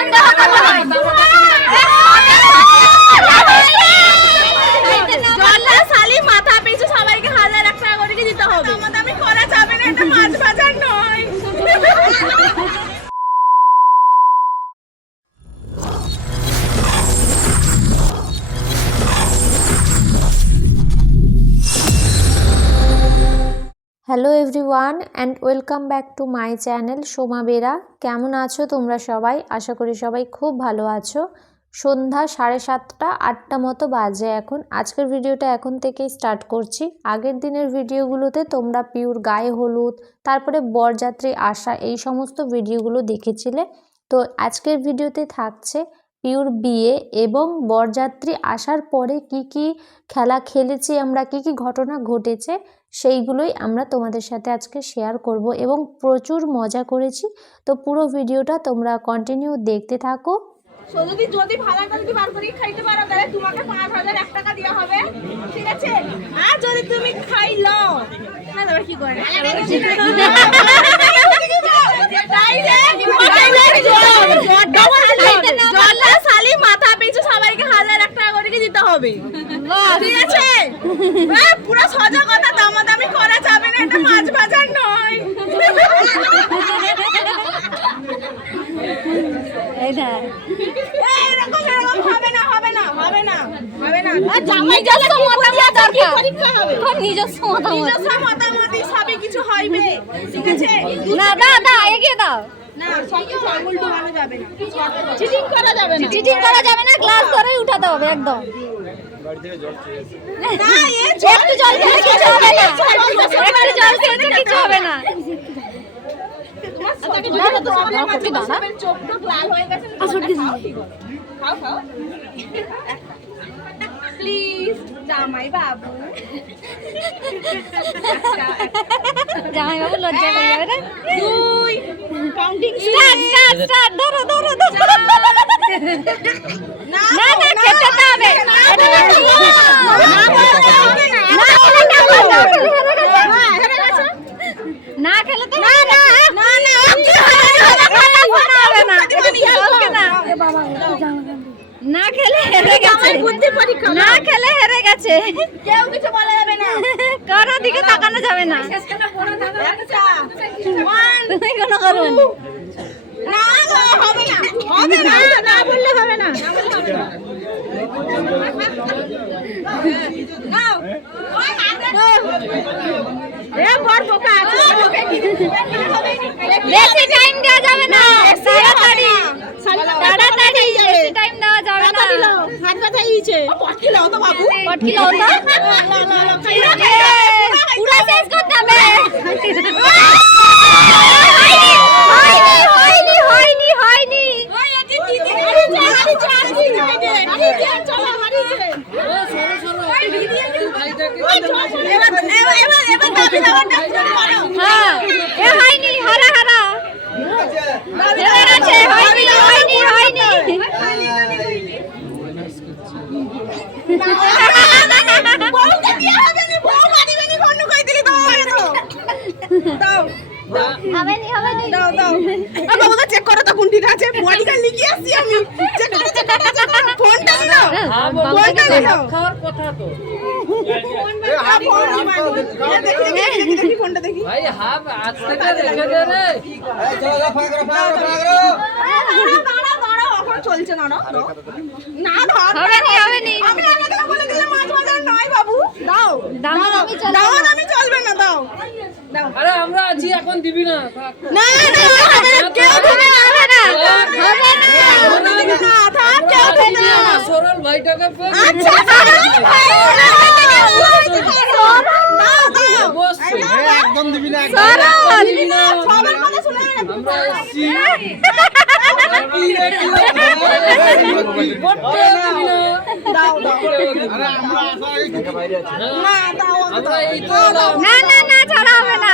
সন্দেহ hello everyone and welcome back to my channel Soma Bera. কেমন আছো তোমরা সবাই? আশা করি সবাই খুব ভালো আছো। সন্ধ্যা সাড়ে সাতটা, আটটা মতো বাজে এখন। আজকের ভিডিওটা এখন থেকেই স্টার্ট করছি। আগের দিনের ভিডিওগুলোতে তোমরা পিওর গায়ে হলুদ, তারপরে বরযাত্রী আসা এই সমস্ত ভিডিওগুলো দেখেছিলে। তো আজকের ভিডিওতে থাকছে পিওর বিয়ে এবং বরযাত্রী আসার পরে কি কি খেলা খেলেছি, আমরা কি কি ঘটনা ঘটেছে সেইগুলোই আমরা তোমাদের সাথে আজকে শেয়ার করব এবং প্রচুর মজা করেছি তো পুরো ভিডিওটা তোমরা কন্টিনিউ দেখতে থাকো যদি যদি ভালো যদি বার করে খাইতে পারো তাহলে তোমাকে পাঁচ হাজার এক টাকা দেওয়া হবে ঠিক আছে আর যদি তুমি খাইলো না তারপর কি করে জল্লা শালি মাথা পিছু সবাইকে হাজার করে দিতে হবে। ঠিক আছে? পুরো সজাগতা দামাদামি করা যাবে না এটা মাছ বাজার নয়। এরকম এরকম হবে না হবে না হবে না হবে না। নিজস্ব মতামত দরকার পরীক্ষা হবে। নিজস্ব মতামত। নিজস্ব মতামতি সবই কিছু হইবে। ঠিক আছে? না দা দা এগিয়ে দাও। চিটিং করা যাবে না। চিটিং করা যাবে না গ্লাস ধরেই উঠাতে হবে একদম। একটু জল খেলে কিছু হবে না। একটু জল খেলে কিছু হবে না। না না তো প্রবলেম আছে। সবের চোখ টোক লাল হয়ে গেছে। খাও কি করে? খাও খাও। প্লিজ জামাই বাবু। জামাই বাবু লজ্জা করে যাবে রে দুই কাউন্টিং স্টার্ট স্টার্ট স্টার্ট ধরো ধরো ধরো না না খেতে হবে না খেলে তো না না হবে না ওকে না না খেলে হেরে গেছে। বুদ্ধি পরীক্ষা না খেলে হেরে গেছে। কেউ কিছু বলা যাবে না। কারও দিকে তাকানো যাবে না। তুমি কোনো করো না। হবে না। হবে না। না বললে হবে না। বেশি টাইম দেওয়া যাবে না। তাড়াতাড়ি। টাইম দেওয়া যাবে না হাত ব্যথা হয়েছে। পটকি কিলো তো বাবু। পটকি কিলো তো। পুরো শেষ করতে হবে। হবেনি হবেনি চেক করো তো কোনটিটা আছে। বডি লিখে আসি আমি। চেক করো চেক করো চেক করো। ফোনটা নিল ফোনটা নিল খাওয়ার কথা তো। ফোনটা দেখি। ভাই হাফ আজ থেকে রেখে দে রে। দাঁড়াও দাঁড়াও দাঁড়াও। এখন চলছে না না। না ধর হবেনি হবেনি আমি আগে বলে দিলাম মাছ বাজার নয় বাবু। দাও দাম আমি চলবে দাও। আমি চলবে না দাও। দাও। আরে আমরা আছি এখন দিবি না না না হবে না, কেউ দেবে হবে না হবে না হবে না থাক কেউ আমরা না না, সরল ভাইটাকে আচ্ছা অবশ্যই। একদম দিবি না সরল দিবি না। সবার কথা শুনে আমরা না। না না ছাড়া হবে না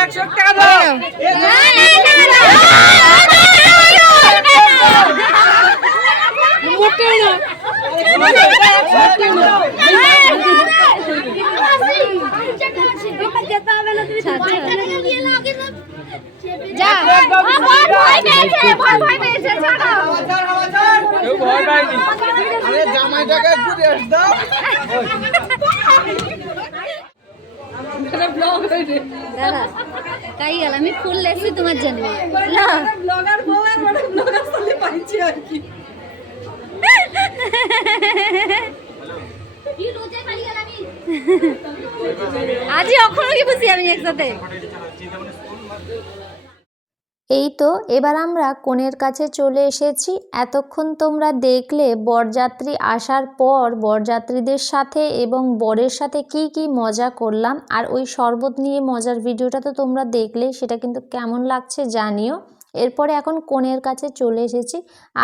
একশো টাকা মোটেও না তাই গেল আমি ফুল লেছি তোমার জন্য না ব্লগার বউ আর বড় ব্লগার সাথে পাইছি আর কি আজই এখনও কি বুঝি আমি একসাথে। এই তো, এবার আমরা কনের কাছে চলে এসেছি। এতক্ষণ তোমরা দেখলে বরযাত্রী আসার পর বরযাত্রীদের সাথে এবং বরের সাথে কি কি মজা করলাম। আর ওই শরবত নিয়ে মজার ভিডিওটা তো তোমরা দেখলে, সেটা কিন্তু কেমন লাগছে জানিও। এরপরে এখন কনের কাছে চলে এসেছি।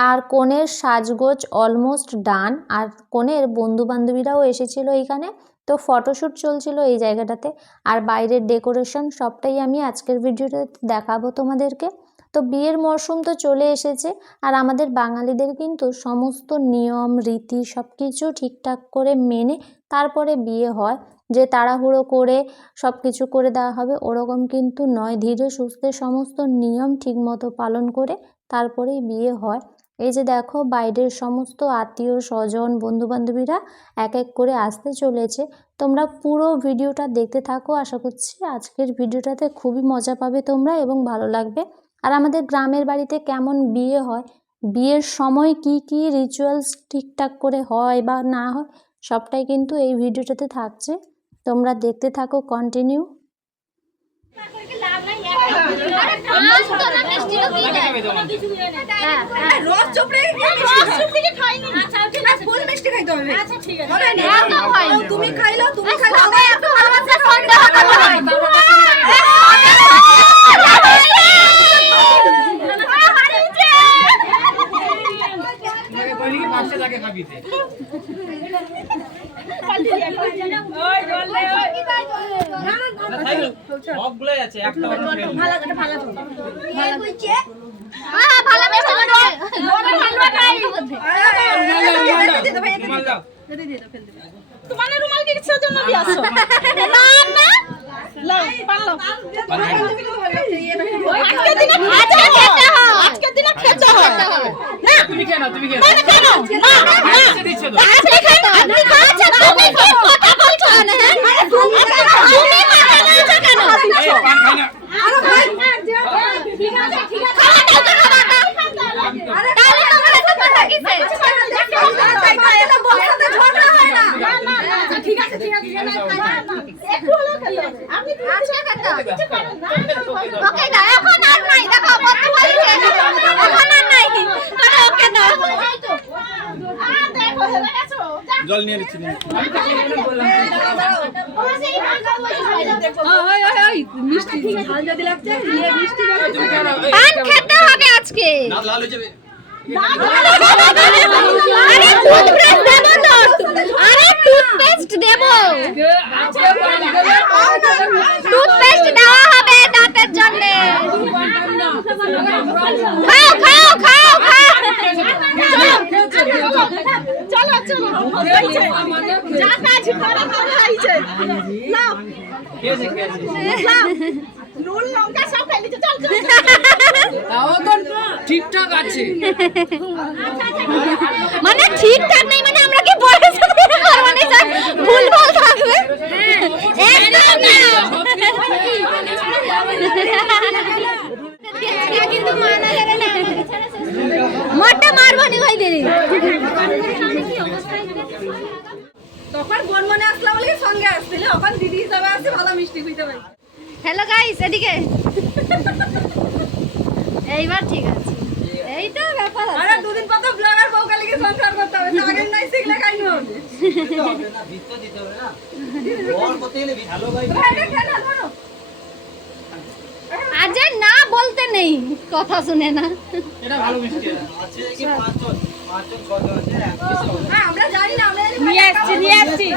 আর কনের সাজগোজ অলমোস্ট ডান। আর কনের বন্ধুবান্ধবীরাও এসেছিল এইখানে তো ফটোশ্যুট চলছিল এই জায়গাটাতে। আর বাইরের ডেকোরেশন সবটাই আমি আজকের ভিডিওতে দেখাবো তোমাদেরকে। তো বিয়ের মরশুম তো চলে এসেছে, আর আমাদের বাঙালিদের কিন্তু সমস্ত নিয়ম, রীতি সব কিছু ঠিকঠাক করে মেনে তারপরে বিয়ে হয়। যে তাড়াহুড়ো করে সব কিছু করে দেওয়া হবে, ওরকম কিন্তু নয়। ধীরে সুস্থে সমস্ত নিয়ম ঠিকমতো পালন করে তারপরেই বিয়ে হয়। এই যে দেখো, বাইরের সমস্ত আত্মীয় স্বজন, বন্ধুবান্ধবীরা এক এক করে আসতে চলেছে। তোমরা পুরো ভিডিওটা দেখতে থাকো। আশা করছি আজকের ভিডিওটাতে খুবই মজা পাবে তোমরা এবং ভালো লাগবে। আর আমাদের গ্রামের বাড়িতে কেমন বিয়ে হয়? বিয়ের সময় কি কি রিচুয়ালস ঠিকঠাক করে হয় বা না হয়, সবটাই কিন্তু এই ভিডিওটাতে থাকছে। তোমরা দেখতে থাকো কন্টিনিউ রস চোপড়ে রস চোপড়ে খাইনি ফুল মিষ্টি খাইতে হবে আচ্ছা ঠিক আছে হবে না একদম হয়নি। তুমি খাইলো তুমি খাইলো তোমার রুমাল কিসের জন্য দিয়াছো না না লাও পাল্লো আজকে দিনে আজকে আজকের দিনে খেতে হয় না তুমি কেন তুমি কেন না কেন না না আজকে খেতে আপনি খাচ্ছেন তুমি কি কথা বলছো না হ্যাঁ তুমি তুমি মাথা নাড়ছো কেন এই পান খাই না আরে ভাই ঠিক আছে ঠিক আছে খাওয়া দাও খাওয়া দাও তাহলে তোমার কথা কিসে ঠিক আছে ঠিক আছে একটু হলেও আপনি আজকে খেতে হবে ওকে জল নিয়ে নিচ্ছি পান খেতে হবে আজকে। আরে টুথব্রাশ দেবো তো। আরে টুথপেস্ট দেবো। টুথপেস্ট দেওয়া হবে দাঁতের জন্য। খাও খাও খাও খাও। চলো চলো যা কাজ করা করা হয়েছে নাও। নুন লঙ্কা সব নিচ্ছে চল চল ঠিকঠাক আছে। মানে ঠিকঠাক নেই মানে আমরা কি বয়স করব না স্যার ভুল ভালো থাকবে একদম না কিন্তু মানা যাবে না মোটা মারবো নি ভাই দেরি তখন বনমনে আসলা বলে ছেলে ওখান দিদি হিসাবে আছে ভালো মিষ্টি খুঁজতে পারি হ্যালো গাইস এদিকে এইবার ঠিক আছে এইটা ব্যাপার আছে। আরে দুদিন পর তো ব্লগার বউ কালিকে সংসার করতে হবে আগে নাই শিখলে খাই এটা যে না বলতে নেই কথা শুনে না। হ্যাঁ, আমরা জানি না আমরা জানি নিয়ে আসছি নিয়ে আসছি।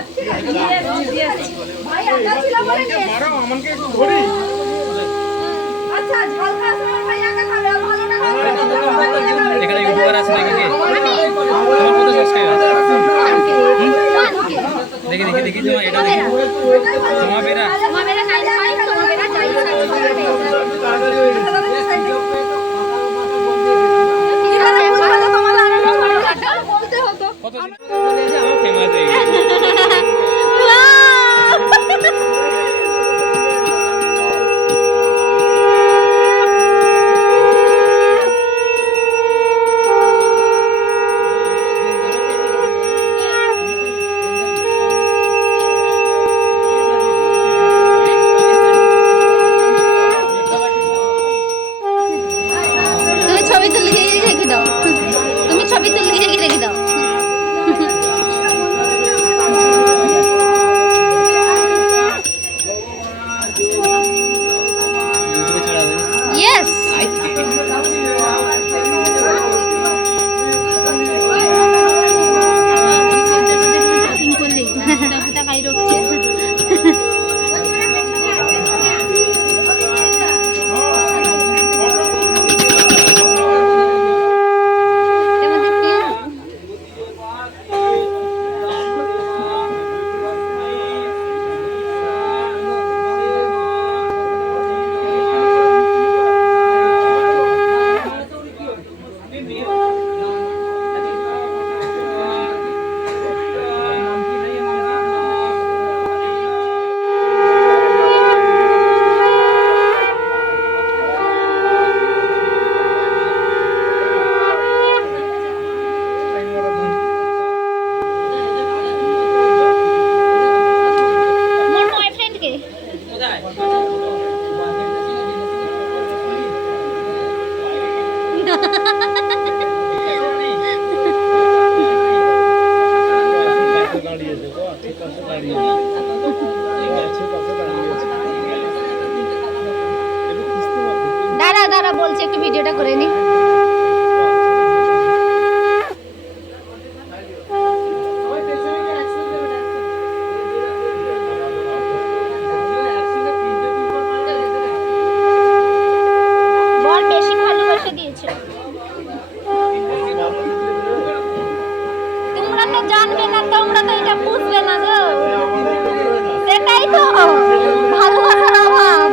ভাই আমরা ছিলাম বলে নিয়ে এসছি। আমাকে একটু ধরি। আচ্ছা ঝাল খাওয়ার সময় ভাই একা খাবে আর ভালোটা খাবে না, সবাই মিলে খাবে। এখানে ইউটিউবার আছে নাকি? তোমার দেখি দেখি দেখি তোমার এটা দেখি তোমার বেরা তোমাদের নাইন ফাইভ তোমাদের যাই বলতে হতো কত আমার ফেমাস হয়ে গেছে বলছি একটু ভিডিওটা করে নি বর বেশি ভালোবাসা দিয়েছে তোমরা তো জানবে না তোমরা তো এটা বুঝবে না গো সেটাই তো ভালোবাসার অভাব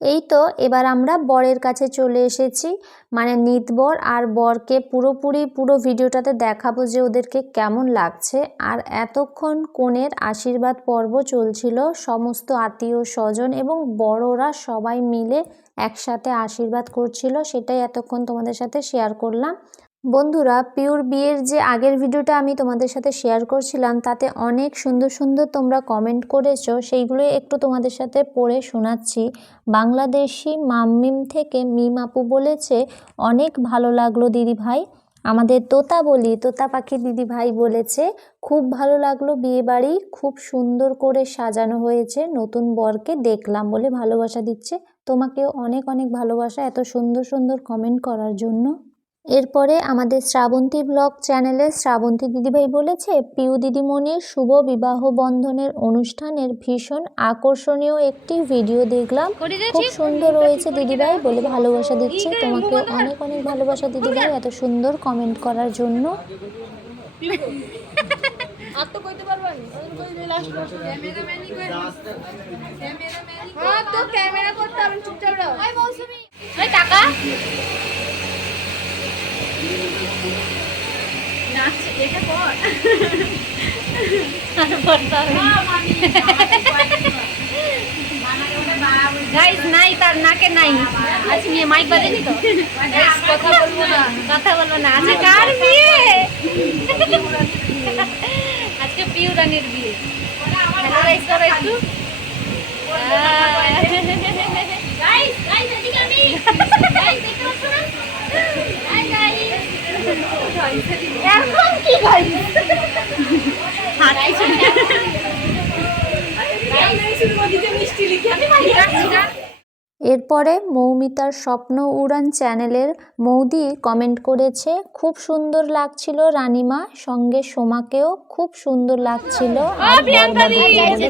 এই তো এবার আমরা বরের কাছে চলে এসেছি। মানে নিত বর আর বরকে পুরোপুরি পুরো ভিডিওটাতে দেখাবো যে ওদেরকে কেমন লাগছে। আর এতক্ষণ কনের আশীর্বাদ পর্ব চলছিল সমস্ত আত্মীয় স্বজন এবং বড়রা সবাই মিলে একসাথে আশীর্বাদ করছিল। সেটাই এতক্ষণ তোমাদের সাথে শেয়ার করলাম। বন্ধুরা পিওর বিয়ের যে আগের ভিডিওটা আমি তোমাদের সাথে শেয়ার করছিলাম, তাতে অনেক সুন্দর সুন্দর তোমরা কমেন্ট করেছ, সেইগুলোই একটু তোমাদের সাথে পড়ে শোনাচ্ছি। বাংলাদেশি মাম্মিম থেকে মিম আপু বলেছে, অনেক ভালো লাগল দিদি ভাই। আমাদের তোতা বলি, তোতা পাখি দিদি ভাই বলেছে, খুব ভালো লাগল বিয়ে বাড়ি খুব সুন্দর করে সাজানো হয়েছে, নতুন বরকে দেখলাম বলে ভালোবাসা দিচ্ছে। তোমাকেও অনেক অনেক ভালোবাসা এত সুন্দর সুন্দর কমেন্ট করার জন্য। এরপরে আমাদের শ্রাবন্তী ব্লগ চ্যানেলে শ্রাবন্তী দিদিভাই বলেছে পিউ দিদিমণির শুভ বিবাহ বন্ধনের অনুষ্ঠানের ভীষণ আকর্ষণীয় একটি ভিডিও দেখলাম। খুব সুন্দর রয়েছে দিদিভাই বলে ভালোবাসা দিচ্ছে। তোমাকে অনেক অনেক ভালোবাসা দিদিভাই এত সুন্দর কমেন্ট করার জন্য। আর তো কইতে পারবা না লাস্ট হ্যাঁ তো ক্যামেরা করতে চুপচাপ রাখো। ওই মৌসুমি। টাকা নাচ এটা কর। গাইস নাই তার, নাকে নাই। আজ নিয়ে মাইক বাজেনি তো? কথা বলব না, কথা বলব না। বিয়ে? আজকে পিউ রানীর বিয়ে গাইস গাইস এদিকে আমি গাইস দেখতে পাচ্ছ না হাই গাইস এখন কি গাইস হাত কিছু মিষ্টি লিখে আমি ভাই রাখছি না এরপরে মৌমিতার স্বপ্ন উড়ান চ্যানেলের মৌদি কমেন্ট করেছে খুব সুন্দর লাগছিল রানিমা সঙ্গে সোমাকেও খুব সুন্দর লাগছিল। আর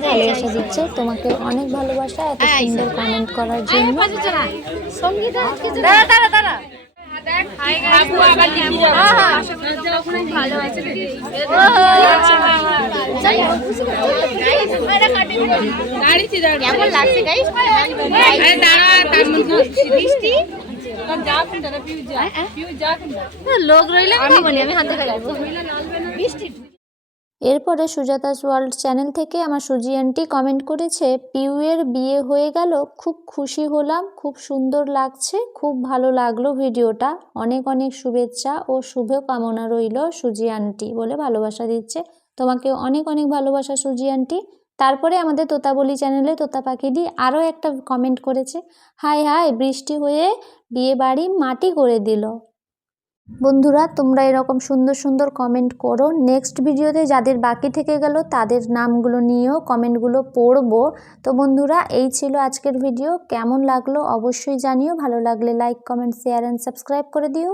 ভালোবাসা দিচ্ছে তোমাকে অনেক ভালোবাসা এত সুন্দর কমেন্ট করার জন্য। কেমন লাগছে গাইস লোক রইলে আমি হাতে বৃষ্টি? এরপরে সুজাতাস ওয়ার্ল্ড চ্যানেল থেকে আমার সুজি আন্টি কমেন্ট করেছে, পিউয়ের বিয়ে হয়ে গেল, খুব খুশি হলাম, খুব সুন্দর লাগছে, খুব ভালো লাগল ভিডিওটা, অনেক অনেক শুভেচ্ছা ও শুভ কামনা রইল সুজি আন্টি বলে ভালোবাসা দিচ্ছে। তোমাকে অনেক অনেক ভালোবাসা সুজি আন্টি তারপরে আমাদের তোতাবলি চ্যানেলে তোতা পাখিদি আরও একটা কমেন্ট করেছে হাই হাই বৃষ্টি হয়ে বিয়ে বাড়ি মাটি করে দিল। বন্ধুরা, তোমরা এরকম সুন্দর সুন্দর কমেন্ট করো। নেক্সট ভিডিওতে যাদের বাকি থেকে গেল, তাদের নামগুলো নিয়েও কমেন্টগুলো পড়ব। তো বন্ধুরা, এই ছিল আজকের ভিডিও কেমন লাগল অবশ্যই জানিও। ভালো লাগলে like comment share and subscribe করে দিও।